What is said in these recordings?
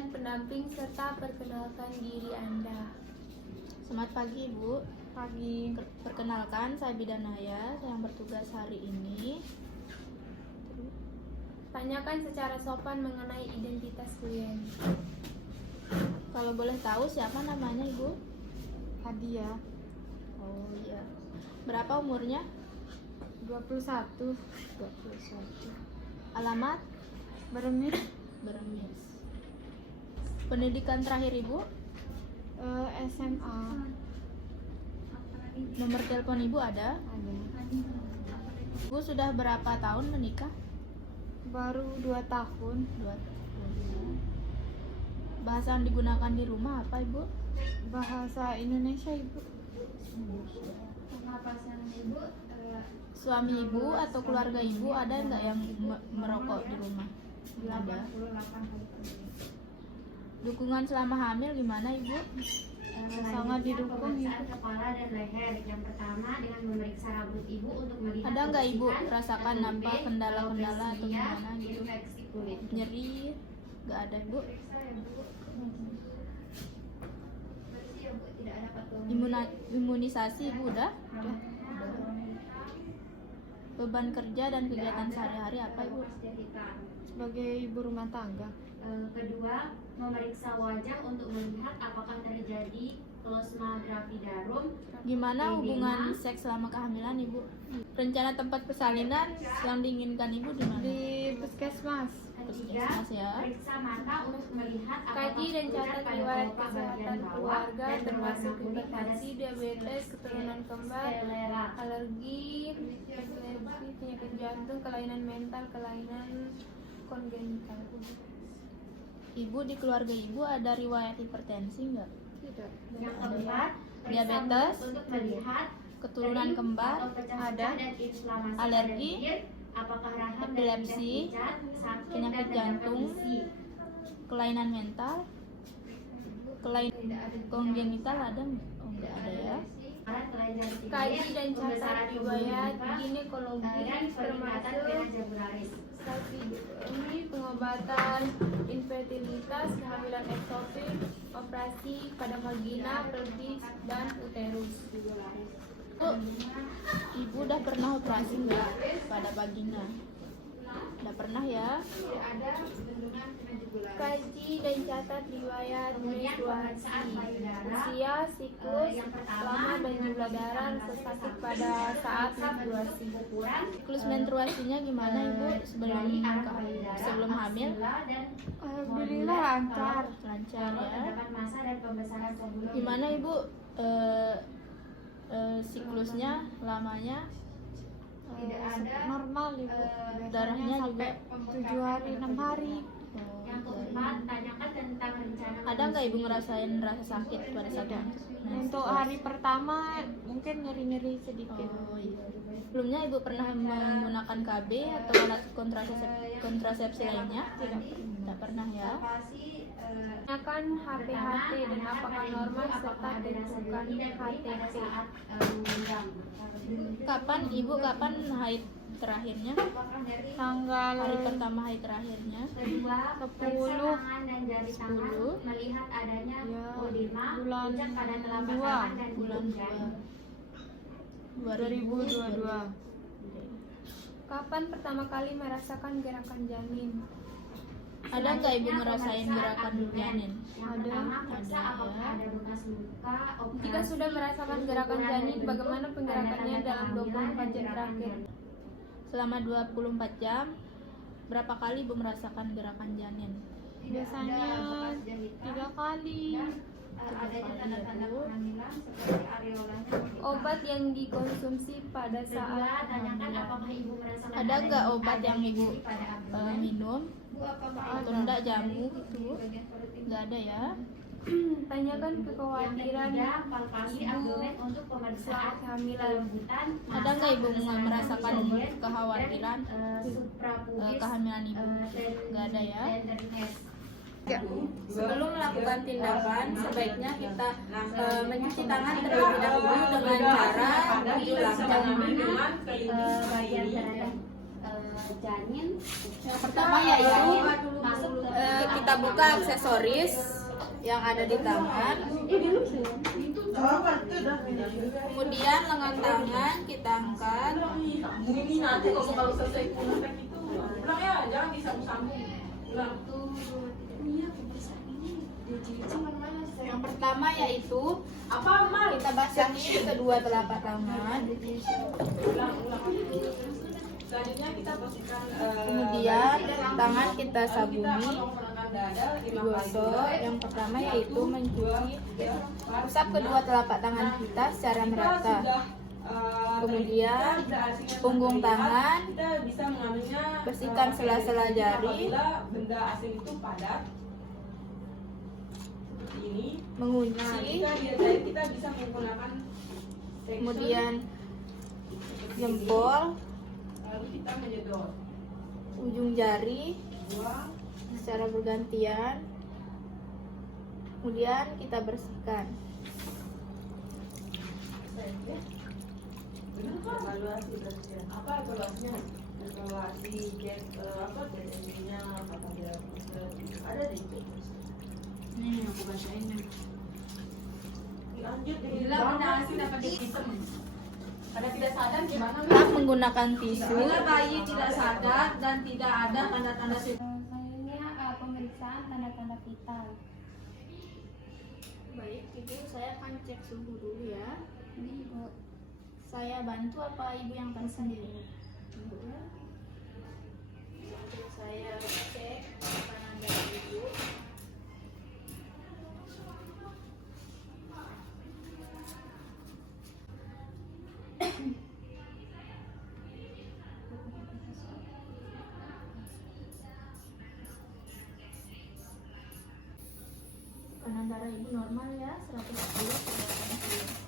dan pendamping serta perkenalkan diri Anda. Selamat pagi, Bu. Pagi. Perkenalkan, saya Bidan Naya yang bertugas hari ini. Tanyakan secara sopan mengenai identitas klien. Kalau boleh tahu siapa namanya, Ibu? Hadiah. Oh iya. Berapa umurnya? 21. 21. Alamat? Beremit. Bermis. Pendidikan terakhir, Ibu? SMA. Nomor telepon Ibu ada? Ada. Ibu sudah berapa tahun menikah? Baru 2 tahun. 2 tahun. Bahasa yang digunakan di rumah apa, Ibu? Bahasa Indonesia, Ibu. Suami Ibu atau keluarga Ibu ada nggak yang merokok di rumah? Ada. Dukungan selama hamil gimana, Ibu? Sangat didukung, Ibu. Kepala dan leher. Yang pertama dengan memeriksa rambut ibu untuk melihat Ada nggak Ibu kebersihan, rasakan atau apa B, kendala-kendala atau alopecia, gimana gitu? infeksi kulit. Nyeri? Nggak ada, Ibu? Imunisasi Ibu udah? Udah. Beban kerja dan kegiatan sehari-hari apa, Ibu? Sebagai ibu rumah tangga. Kedua, memeriksa wajah untuk melihat apakah terjadi plasma gravidarum. Gimana hubungan seks selama kehamilan, Ibu? Rencana tempat persalinan yang diinginkan Ibu di mana? Di puskesmas. Ketiga, Puskesmas ya. periksa mata untuk melihat apakah Kaji dan urat catat pada riwayat kelopak bagian kesehatan bawah keluarga dan termasuk berwarna kuning pada hipertensi, diabetes, keturunan kembar, sklera. alergi, penyakit jantung, kelainan mental, kelainan kongenital. Ibu di keluarga Ibu ada riwayat hipertensi nggak? Tidak. Yang keempat, periksa Diabetes, mulut untuk melihat keturunan kering kembar, atau pecah-pecah ada. dan inflamasi Alergi, pada bibir, apakah rahang dan epilepsi, lidah pucat, sakit penyakit dan terdapat jantung, besi. kelainan mental, kelainan kongenital ada nggak? Oh, nggak ada ya. Kaji dan catat riwayat ginekologi dan peningkatan vena termasuk jagularis. ini pengobatan infertilitas, kehamilan ektopik, operasi pada vagina, pelvis, dan uterus. Bu, Ibu udah pernah operasi nggak pada vagina? Udah pernah ya? Kaji dan catat riwayat menstruasi, usia, siklus, lama dan jumlah darah, rasa sakit pada saat menstruasi. Siklus menstruasinya gimana, Ibu sebelum hamil? Alhamdulillah lancar. Lancar ya. Terdapat massa dan pembesaran pembuluh. Gimana Ibu siklusnya lamanya? Normal, Ibu. Darahnya Sampai 7 hari, 6 hari. Oh, Yang keempat, tanyakan tentang rencana. ada nggak Ibu ngerasain rasa sakit pada saat Untuk hari pertama mungkin nyeri-nyeri sedikit. Oh iya. Sebelumnya Ibu pernah menggunakan KB atau alat kontrasepsi lainnya? Tidak pernah ya. Tanyakan HPHT dan apakah normal serta tentukan HTP. Kapan haid terakhirnya? Tanggal Hari pertama haid terakhirnya? Kedua, 10. periksa tangan dan jari tangan 10. melihat adanya Ya, kodema, bulan pucat pada telapak 2. tangan dan Bulan ujung jari. 2022. Kapan pertama kali merasakan gerakan janin? Ada nggak Ibu ngerasain gerakan janin? Yang Ada. pertama, periksa Ada, apakah ya. ada bekas luka, operasi, Jika sudah merasakan gerakan ukuran janin, dan bentuk, bagaimana penggerakannya tanda-tanda dalam 24 kehamilan, jam dan terakhir? Selama 24 jam, berapa kali Ibu merasakan gerakan janin? Biasanya 3 kali. adanya tanda-tanda Ibu. kehamilan seperti areolanya. Obat yang dikonsumsi pada Kedua, saat tanyakan kehamilan. apakah ibu merasakan Ada nggak adanya obat yang Ibu nyeri pada abdomen? minum? Atau enggak jamu gitu? Nggak ada ya? Tanyakan Yang kekhawatiran ketiga, palpasi Ibu abdomen untuk pemeriksaan saat kehamilan. kelembutan. Ada nggak Ibu merasakan kekhawatiran suprapubis, kehamilan Ibu? Nggak ada ya? tenderness. Sebelum melakukan tindakan, sebaiknya kita mencuci tangan terlebih dahulu dengan cara menghilangkan Bagian terhadap janin. Yang pertama yaitu kita buka aksesoris yang ada di tangan. Kemudian lengan tangan kita angkat. Yang pertama yaitu kita basahi kedua telapak tangan. Kemudian tangan kita sabuni, digosok. Yang pertama yaitu mencuci, usap kedua telapak tangan kita secara merata. Kemudian punggung tangan, bersihkan sela-sela jari, mengunci. Kemudian jempol, ujung jari secara bergantian. Kemudian kita bersihkan. Tetap menggunakan tisu. Bayi tidak sadar dan tidak ada tanda-tanda Selanjutnya pemeriksaan tanda-tanda vital. Baik, ibu saya akan cek suhu dulu ya. Ini Ibu. Saya bantu apa ibu yang akan sendiri? Ibu. Saya cek tekanan darah ibu. Tekanan darah ibu normal ya, 110/80.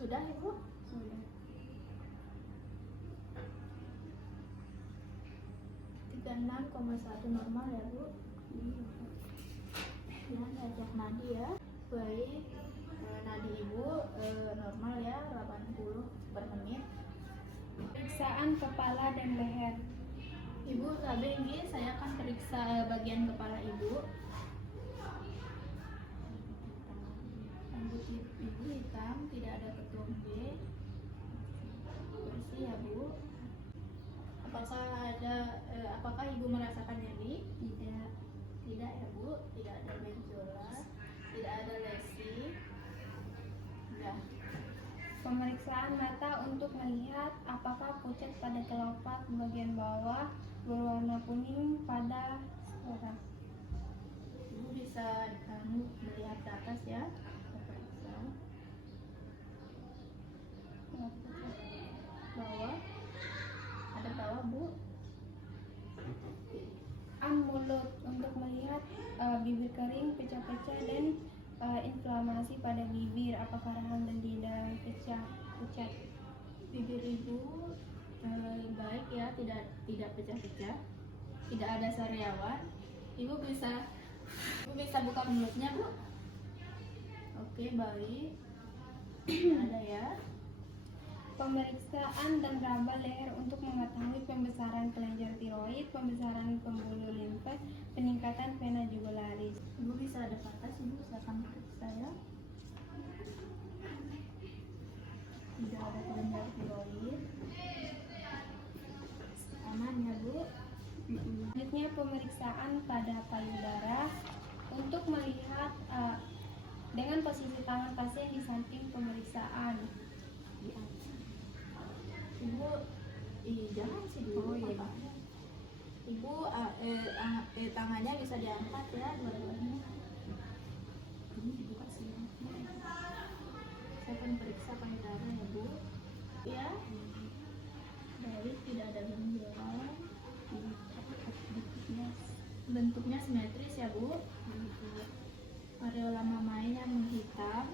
Sudah ibu? Sudah. 36,1 normal ya bu? Ya, ajak nadi ya. Baik, nadi ibu normal ya, 80 per menit. Pemeriksaan kepala dan leher. Ibu sabar ini saya akan periksa bagian kepala ibu. Rambut ibu hitam, tidak ada ketuang B. Bersih ya bu. Apakah ibu merasakan nyeri? Tidak. Tidak ya bu, tidak ada benjolan, tidak ada lesi. Sudah. Pemeriksaan mata untuk melihat apakah pucat pada kelopak bagian bawah berwarna kuning pada sekolah. Ibu bisa melihat ke atas ya. Periksa. Bawah. Ada bawah bu. Mulut untuk melihat bibir kering, pecah-pecah dan inflamasi pada bibir, apakah rahang dan lidah pecah, pucat. Bibir ibu baik ya, tidak pecah-pecah, tidak ada sariawan. Ibu bisa buka mulutnya bu. Oke baik, ada ya. Pemeriksaan dan raba leher untuk mengetahui pembesaran kelenjar tiroid, pembesaran pembuluh limfa, peningkatan vena jugularis. Ibu bisa ada patas, ibu silakan periksa ya. Tidak ada kelenjar tiroid. Aman ya bu. Selanjutnya pemeriksaan pada payudara untuk melihat dengan posisi tangan pasien di samping pemeriksaan. Ibu, jangan sih dulu. iya. Ibu, tangannya bisa diangkat ya, dua-duanya. Ini dibuka sih. Saya akan periksa payudara ya bu. Ya, baik, tidak ada benjolan. Bentuknya simetris ya bu. Areola mamanya menghitam.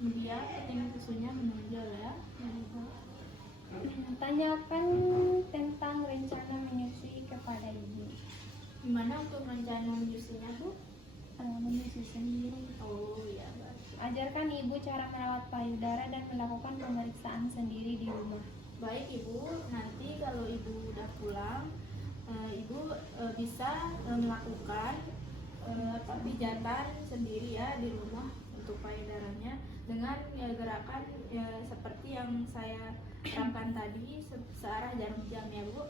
Kemudian keting susunya menonjol ya. Tanyakan tentang rencana menyusui kepada ibu. Gimana untuk rencana menyusuinya bu? menyusui sendiri. Oh iya, baik. Ajarkan ibu cara merawat payudara dan melakukan pemeriksaan sendiri di rumah. Baik ibu, nanti kalau ibu udah pulang, ibu bisa melakukan pijatan sendiri ya di rumah untuk payudaranya dengan gerakan seperti yang saya terapkan tadi searah jarum jam ya bu.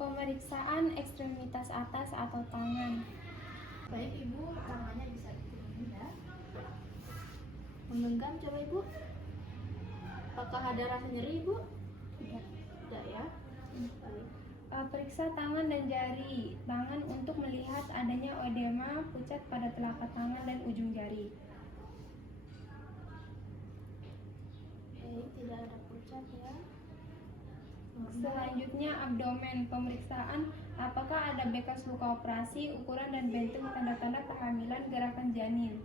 Pemeriksaan ekstremitas atas atau tangan. Baik ibu, tangannya bisa diturunin ya. Menggenggam coba ibu. Apakah ada rasa nyeri ibu? Tidak ya. Baik. Periksa tangan dan jari tangan untuk melihat adanya ödema pucat pada telapak tangan dan ujung jari. Baik, tidak ada pucat ya. Selanjutnya abdomen. Pemeriksaan apakah ada bekas luka operasi, ukuran dan bentuk tanda-tanda kehamilan, gerakan janin.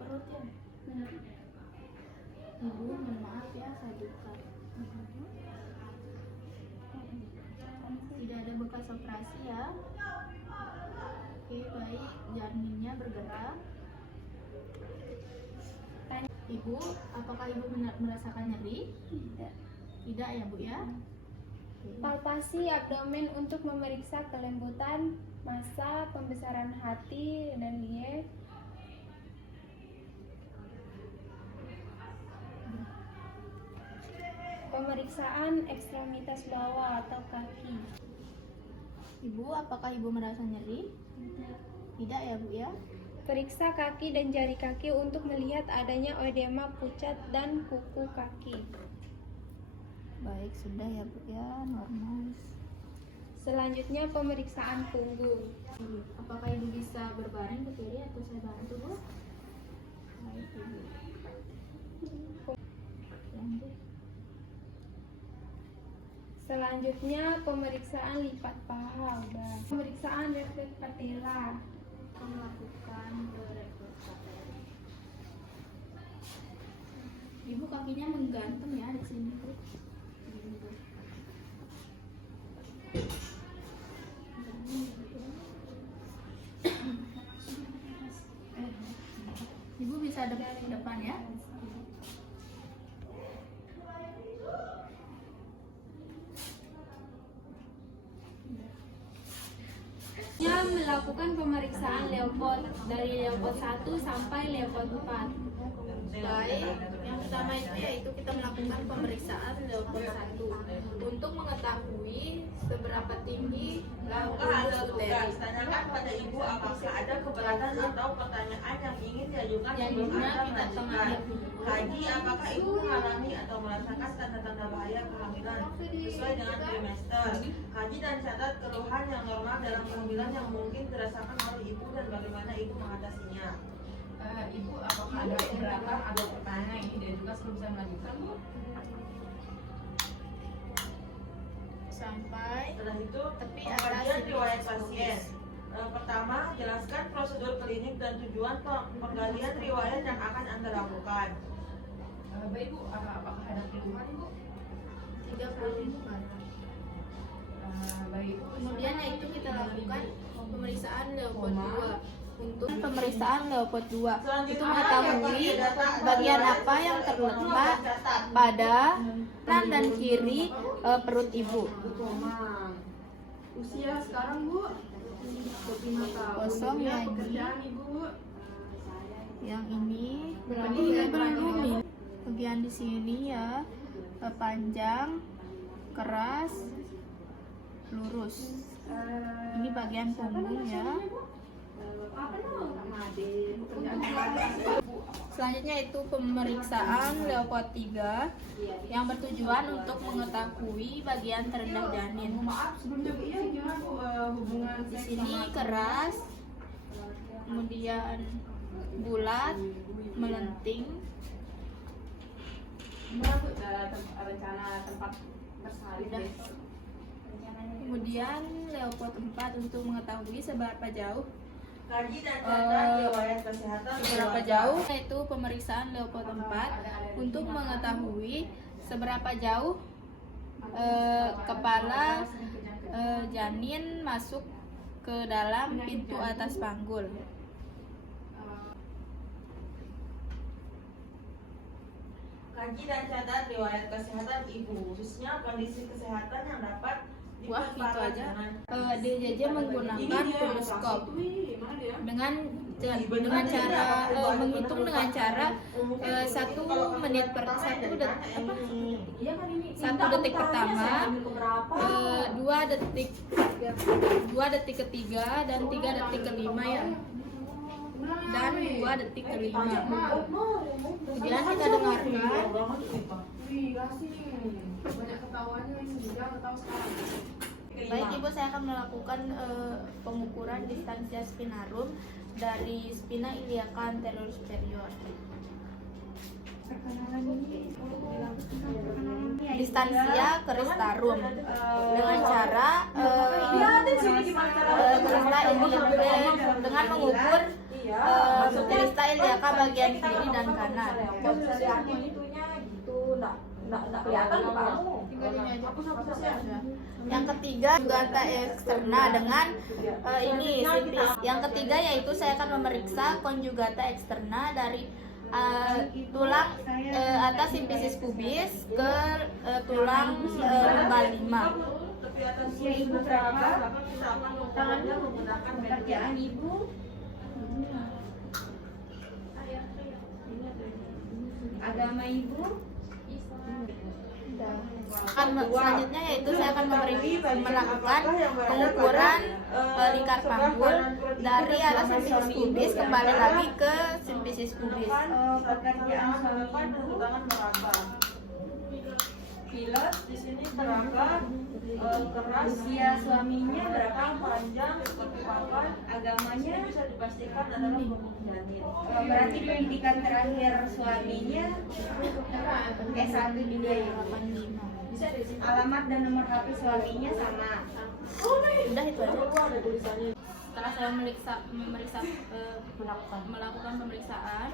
Perut ya. Ibu, mohon maaf ya, saya buka. Tidak ada bekas operasi ya. Oke, baik. Janinnya bergerak. Tanya. Ibu, apakah ibu merasakan nyeri? Tidak. Tidak ya bu ya. Palpasi abdomen untuk memeriksa kelembutan, massa, pembesaran hati dan lie. Pemeriksaan ekstremitas bawah atau kaki. Ibu, apakah ibu merasa nyeri? Tidak ya bu ya. Periksa kaki dan jari kaki untuk melihat adanya ödema pucat dan kuku kaki. Baik, sudah ya bu ya, normal. Selanjutnya pemeriksaan punggung. Apakah ibu bisa berbaring ke kiri atau saya bantu bu? Baik ibu. Lanjut. Selanjutnya pemeriksaan lipat paha. Udah. Pemeriksaan refleks patella. Melakukan refleks patella. Ibu kakinya menggantung ya di sini bu. Ibu bisa depan ya. Melakukan pemeriksaan Leopold dari Leopold 1 sampai Leopold 4. Baik, yang pertama itu yaitu kita melakukan pemeriksaan Leopold 1 untuk mengetahui seberapa tinggi Ada tugas, tanyakan pada ibu apakah ada keberatan atau pertanyaan yang ingin diajukan sebelum Anda melanjutkan. Kaji apakah ibu mengalami atau merasakan tanda-tanda bahaya kehamilan sesuai dengan trimester. Kaji dan catat keluhan yang normal dalam kehamilan yang mungkin dirasakan oleh ibu dan bagaimana ibu mengatasinya. Ibu, apakah ada keberatan atau pertanyaan yang ingin diajukan sebelum saya melanjutkan, Bu? sampai Setelah itu, Tapi pengkajian ada riwayat sedikit pasien. Pertama, jelaskan prosedur klinik dan tujuan penggalian riwayat yang akan Anda lakukan. Baik Bu, apakah ada keluhan Bu? 35. Baik. Kemudian yaitu kita lakukan pemeriksaan Leopold 2 untuk pemeriksaan Leopold 2 untuk mengetahui bagian apa yang terletak pada kanan dan kiri perut ibu. Usia sekarang Bu? 25 tahun. Kosong ya ini. Pekerjaan Ibu? Yang ini belum. Bagian di sini ya panjang, keras, lurus. Ini bagian punggung ya. Selanjutnya itu pemeriksaan Leopold 3 yang bertujuan untuk mengetahui bagian terendah janin. Maaf sebelumnya Bu, iya gimana Bu hubungan Di sini keras, kemudian bulat, melenting. gimana Bu rencana tempat bersalin? Udah. Kemudian Leopold 4 untuk mengetahui seberapa jauh Kaji dan catat riwayat kesehatan seberapa keluarga. jauh, yaitu pemeriksaan Leopold 4 untuk mengetahui seberapa jauh kepala janin masuk ke dalam pintu atas panggul. Kaji dan catat riwayat kesehatan ibu, khususnya kondisi kesehatan yang dapat Wah, gitu aja. dengan DJJ menggunakan pulskop dengan cara menghitung dengan cara 1 menit per 1 detik pertama, 2 detik ketiga, dan 3 detik kelima ya, dan 2 detik kelima. Kemudian kita dengarkan. Baik Ibu, saya akan melakukan pengukuran distansia spinarum dari spina iliaca anterior superior. Distansia kristarum dengan cara dengan mengukur krista iliaca bagian kiri dan kanan. Yang ketiga conjugata externa dengan yang ketiga yaitu saya akan memeriksa conjugata externa dari tulang atas simpisis pubis ke tulang lumbar 5. Usia ibu berapa? Pekerjaan ibu? Agama ibu? Selanjutnya yaitu saya akan melakukan pengukuran lingkar panggul dari atas simpisis pubis kembali lagi ke simpisis pubis. Pekerjaan suami ibu? pilot di sini terangkat keras. Usia suaminya berapa? Panjang seperti papan. Agamanya? Bisa dipastikan adalah hubungan janin. Berarti pendidikan terakhir suaminya S1 juga ya? Bisa di sini. Alamat dan nomor HP suaminya sama. Udah itu aja. Ada tulisannya. Setelah saya melakukan pemeriksaan,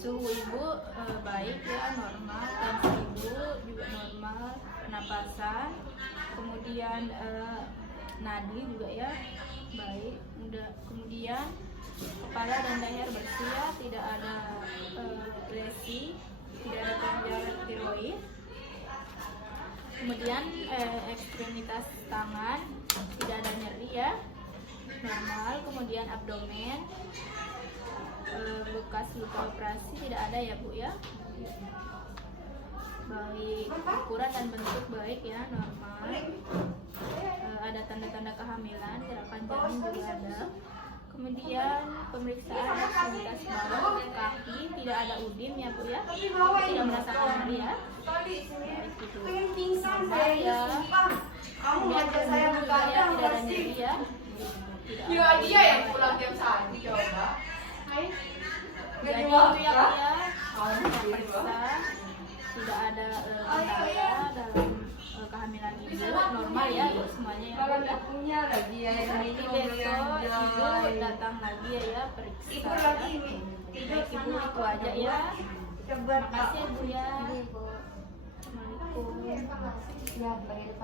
suhu ibu baik ya, normal, tensi ibu juga normal, pernapasan, kemudian nadi juga ya baik, kemudian kepala dan leher bersih ya, tidak ada lesi, tidak ada gejala tiroid. Kemudian ekstremitas tangan tidak ada nyeri ya, normal. Kemudian abdomen, bekas luka operasi tidak ada ya Bu ya. Baik, ukuran dan bentuk baik ya, normal. Ada tanda-tanda kehamilan, gerakan janin juga ada. Kemudian pemeriksaan ekstremitas bawah kaki, tidak ada udim ya Bu ya, tidak merasakan nyeri ya. Pengen pingsan saya ya. Kamu ngajak saya begadang pasti. Ya dia yang pulang jam 1 coba. Jadi itu ya Bu ya, periksa tidak ada kendala dalam kehamilan ibu, normal ya Bu semuanya ya. Kalau nggak punya lagi ya yang Nanti ini besok ibu datang lagi ya periksa. Ibu lagi ini. Baik Ibu, itu aja ya. Coba Terima kasih Bu ya. Assalamualaikum.